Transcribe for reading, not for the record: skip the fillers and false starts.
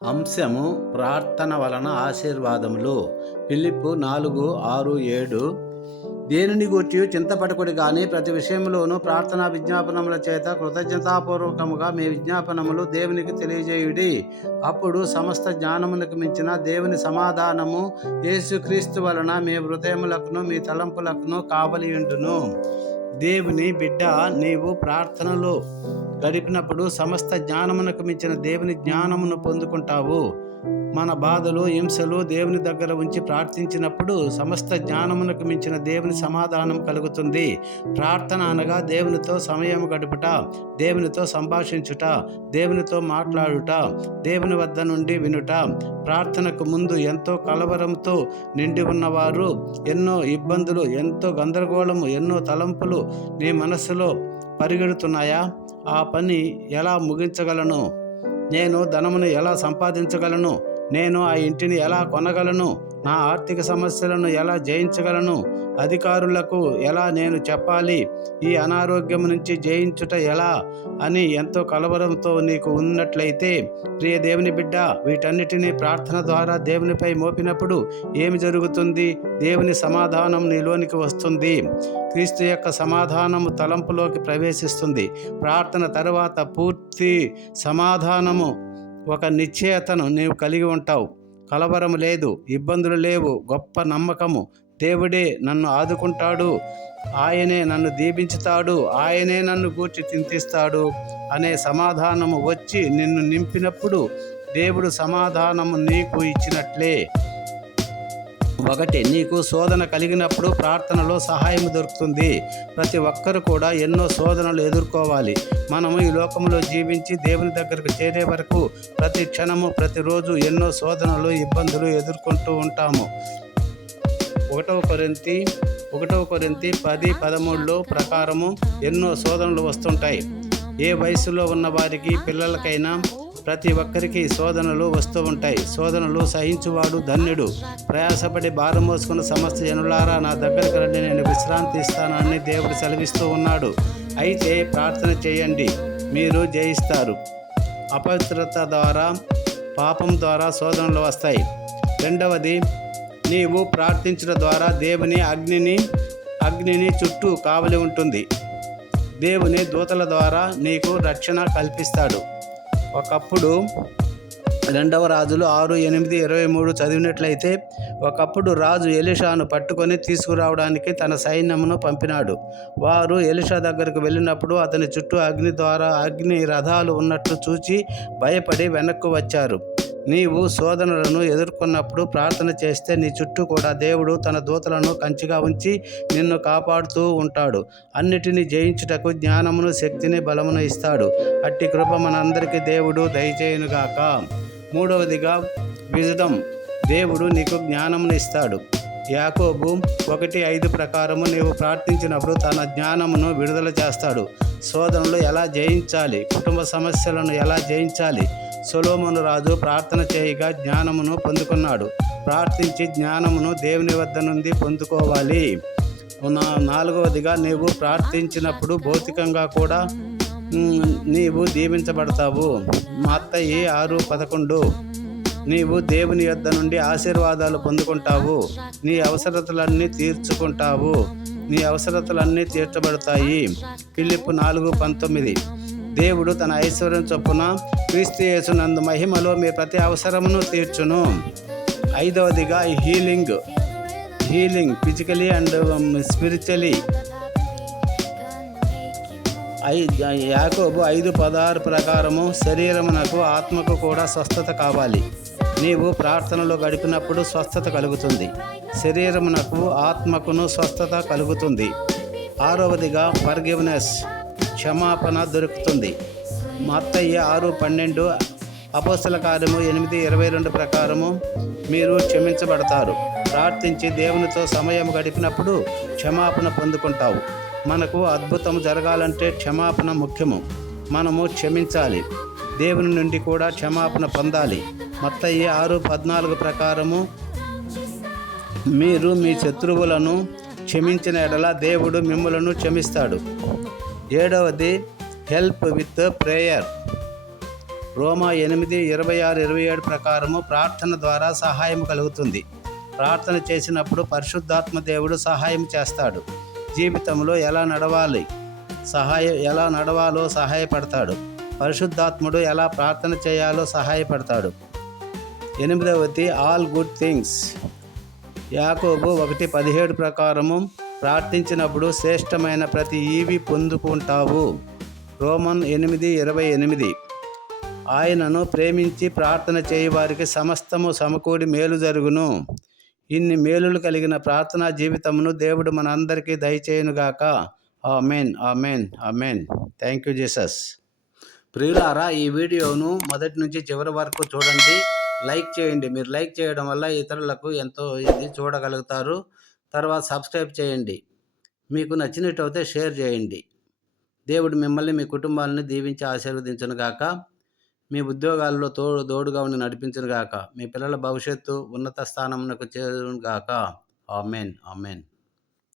అంశము ప్రార్థన వలన ఆశీర్వాదములు. ఫిలిప్పు 4:6-7. దేనిని గూర్చి చింతపడకుడి గాని ప్రతి విషయంలోనూ ప్రార్థన విజ్ఞాపనముల చేత కృతజ్ఞతాపూర్వకముగా మీ విజ్ఞాపనములు దేవునికి తెలియజేయుడి. అప్పుడు సమస్త జ్ఞానమునకు మించిన దేవుని సమాధానము యేసుక్రీస్తు వలన మీ హృదయములకును మీ తలంపులకును కావలియుండును. దేవుని బిడ్డ, నీవు ప్రార్థనలో గడిపినప్పుడు సమస్త జ్ఞానమునకు మించిన దేవుని జ్ఞానమును పొందుకుంటావు. మన బాధలు, హింసలు దేవుని దగ్గర ఉంచి ప్రార్థించినప్పుడు సమస్త జ్ఞానమునకు మించిన దేవుని సమాధానం కలుగుతుంది. ప్రార్థన అనగా దేవునితో సమయం గడుపుట, దేవునితో సంభాషించుట, దేవునితో మాట్లాడుట, దేవుని వద్ద నుండి వినుట. ప్రార్థనకు ముందు ఎంతో కలవరంతో నిండి ఉన్నవారు, ఎన్నో ఇబ్బందులు, ఎంతో గందరగోళము, ఎన్నో తలంపులు నీ మనస్సులో పరిగెడుతున్నాయా? ఆ పని ఎలా ముగించగలను? నేను ధనమును ఎలా సంపాదించగలను? నేను ఆ ఇంటిని ఎలా కొనగలను? నా ఆర్థిక సమస్యలను ఎలా జయించగలను? అధికారులకు ఎలా నేను చెప్పాలి? ఈ అనారోగ్యం నుంచి జయించుట ఎలా అని ఎంతో కలవరంతో నీకు ఉన్నట్లయితే, ప్రియ దేవుని బిడ్డ, వీటన్నిటినీ ప్రార్థన ద్వారా దేవునిపై మోపినప్పుడు ఏమి జరుగుతుంది? దేవుని సమాధానం నీలోనికి వస్తుంది. క్రీస్తు యొక్క సమాధానము తలంపులోకి ప్రవేశిస్తుంది. ప్రార్థన తరువాత పూర్తి సమాధానము, ఒక నిశ్చయతను నీవు కలిగి ఉంటావు. కలవరము లేదు, ఇబ్బందులు లేవు, గొప్ప నమ్మకము. దేవుడే నన్ను ఆదుకుంటాడు, ఆయనే నన్ను దీవించుతాడు, ఆయనే నన్ను గూర్చి చింతిస్తాడు అనే సమాధానము వచ్చి నిన్ను నింపినప్పుడు దేవుడు సమాధానము నీకు ఇచ్చినట్లే. ఒకటి, నీకు శోధన కలిగినప్పుడు ప్రార్థనలో సహాయం దొరుకుతుంది. ప్రతి ఒక్కరు కూడా ఎన్నో శోధనలు ఎదుర్కోవాలి. మనము ఈ లోకంలో జీవించి దేవుని దగ్గరకు చేరే వరకు ప్రతి క్షణము, ప్రతిరోజు ఎన్నో శోధనలు, ఇబ్బందులు ఎదుర్కొంటూ ఉంటాము. 1 కొరింథీ 10:13 ప్రకారము ఎన్నో శోధనలు వస్తుంటాయి. ఏ వయసులో ఉన్న వారికి, పిల్లలకైనా ప్రతి ఒక్కరికి శోధనలు వస్తూ ఉంటాయి. శోధనలు సహించువాడు ధన్యుడు. ప్రయాసపడి భారం మోసుకున్న సమస్త జనులారా, నా దగ్గరికి రండి, నేను విశ్రాంతి ఇస్తానని దేవుడు సెలవిస్తూ ఉన్నాడు. అయితే ప్రార్థన చేయండి, మీరు జయిస్తారు. అపవిత్రత ద్వారా, పాపం ద్వారా శోధనలు వస్తాయి. రెండవది, నీవు ప్రార్థించడం ద్వారా దేవుని అగ్నిని చుట్టూ కావలి ఉంటుంది. దేవుని దూతల ద్వారా నీకు రక్షణ కల్పిస్తాడు. ఒకప్పుడు 2వ రాజులు 6:8-23 చదివినట్లయితే, ఒకప్పుడు రాజు ఎలీషాను పట్టుకొని తీసుకురావడానికి తన సైన్యమును పంపినాడు. వారు ఎలీషా దగ్గరకు వెళ్ళినప్పుడు అతని చుట్టూ అగ్ని రథాలు ఉన్నట్లు చూచి భయపడి వెనక్కు వచ్చారు. నీవు శోధనలను ఎదుర్కొన్నప్పుడు ప్రార్థన చేస్తే నీ చుట్టూ కూడా దేవుడు తన దూతలను కంచిగా ఉంచి నిన్ను కాపాడుతూ ఉంటాడు. అన్నిటినీ జయించుటకు జ్ఞానమును, శక్తిని, బలమును ఇస్తాడు. అట్టి కృప మనందరికీ దేవుడు దయచేయునుగాక. మూడవదిగా, విజ్డమ్. దేవుడు నీకు జ్ఞానమును ఇస్తాడు. యాకోబు 1:5 ప్రకారము నీవు ప్రార్థించినప్పుడు తన జ్ఞానమును విడుదల చేస్తాడు. శోధనలు ఎలా జయించాలి, కుటుంబ సమస్యలను ఎలా జయించాలి. సొలొమోను రాజు ప్రార్థన చేయగా జ్ఞానమును పొందుకున్నాడు. ప్రార్థించి జ్ఞానమును దేవుని వద్ద నుండి పొందుకోవాలి. 4వదిగా, నీవు ప్రార్థించినప్పుడు భౌతికంగా కూడా నీవు దీవించబడతావు. మత్తయి 6:11. నీవు దేవుని యొద్ద నుండి ఆశీర్వాదాలు పొందుకుంటావు. నీ అవసరతలన్నీ తీర్చుకుంటావు. నీ అవసరతలన్నీ తీర్చబడతాయి. ఫిలిప్పు 4:19. దేవుడు తన ఐశ్వర్యం చొప్పున క్రీస్తు యేసునందు మహిమలో మీ ప్రతి అవసరమును తీర్చును. 5వదిగా, హీలింగ్ ఫిజికలీ అండ్ స్పిరిచువలీ. యాకోబు 5:16 ప్రకారము శరీరమునకు, ఆత్మకు కూడా స్వస్థత కావాలి. నీవు ప్రార్థనలో గడిపినప్పుడు స్వస్థత కలుగుతుంది. శరీరమునకు, ఆత్మకును స్వస్థత కలుగుతుంది. 6వదిగా, ఫర్గివ్నెస్, క్షమాపణ దొరుకుతుంది. మత్తయి 6:12, అపోస్తల కార్యము 8:22 ప్రకారము మీరు క్షమించబడతారు. ప్రార్థించి దేవునితో సమయం గడిపినప్పుడు క్షమాపణ పొందుకుంటావు. మనకు అద్భుతం జరగాలంటే క్షమాపణ ముఖ్యము. మనము క్షమించాలి, దేవుని నుండి కూడా క్షమాపణ పొందాలి. మత్తయి 6:14 ప్రకారము మీరు మీ శత్రువులను క్షమించిన ఎడల దేవుడు మిమ్ములను క్షమిస్తాడు. 7వది, హెల్ప్ విత్ ప్రేయర్. రోమా 8:26-27 ప్రకారము ప్రార్థన ద్వారా సహాయం కలుగుతుంది. ప్రార్థన చేసినప్పుడు పరిశుద్ధాత్మ దేవుడు సహాయం చేస్తాడు. జీవితంలో ఎలా నడవాలో సహాయపడతాడు. పరిశుద్ధాత్ముడు ఎలా ప్రార్థన చేయాలో సహాయపడతాడు. 8వది ఆల్ గుడ్ థింగ్స్. యాకోబు 1:17 ప్రకారము ప్రార్థించినప్పుడు శ్రేష్టమైన ప్రతి ఈవి పొందుకుంటావు. రోమన్ 8:28 ఆయనను ప్రేమించి ప్రార్థన చేయవారికి సమస్తము సమకూడి మేలు జరుగును. ఇన్ని మేలులు కలిగిన ప్రార్థనా జీవితమును దేవుడు మన అందరికీ దయచేయునుగాక. Amen, amen, amen. Thank you Jesus. ప్రియులారా, ఈ వీడియోను మొదటి నుంచి చివరి వరకు చూడండి. లైక్ చేయండి. మీరు లైక్ చేయడం వల్ల ఇతరులకు ఎంతో ఇది చూడగలుగుతారు. తర్వాత సబ్స్క్రైబ్ చేయండి. మీకు నచ్చినట్టయితే షేర్ చేయండి. దేవుడు మిమ్మల్ని, మీ కుటుంబాలను దీవించి ఆశీర్వదించునుగాక. మీ ఉద్యోగాల్లో తోడుగా ఉండి నడిపించునుగాక. మీ పిల్లల భవిష్యత్తు ఉన్నత స్థానమునకు చేరునుగాక. Amen, amen.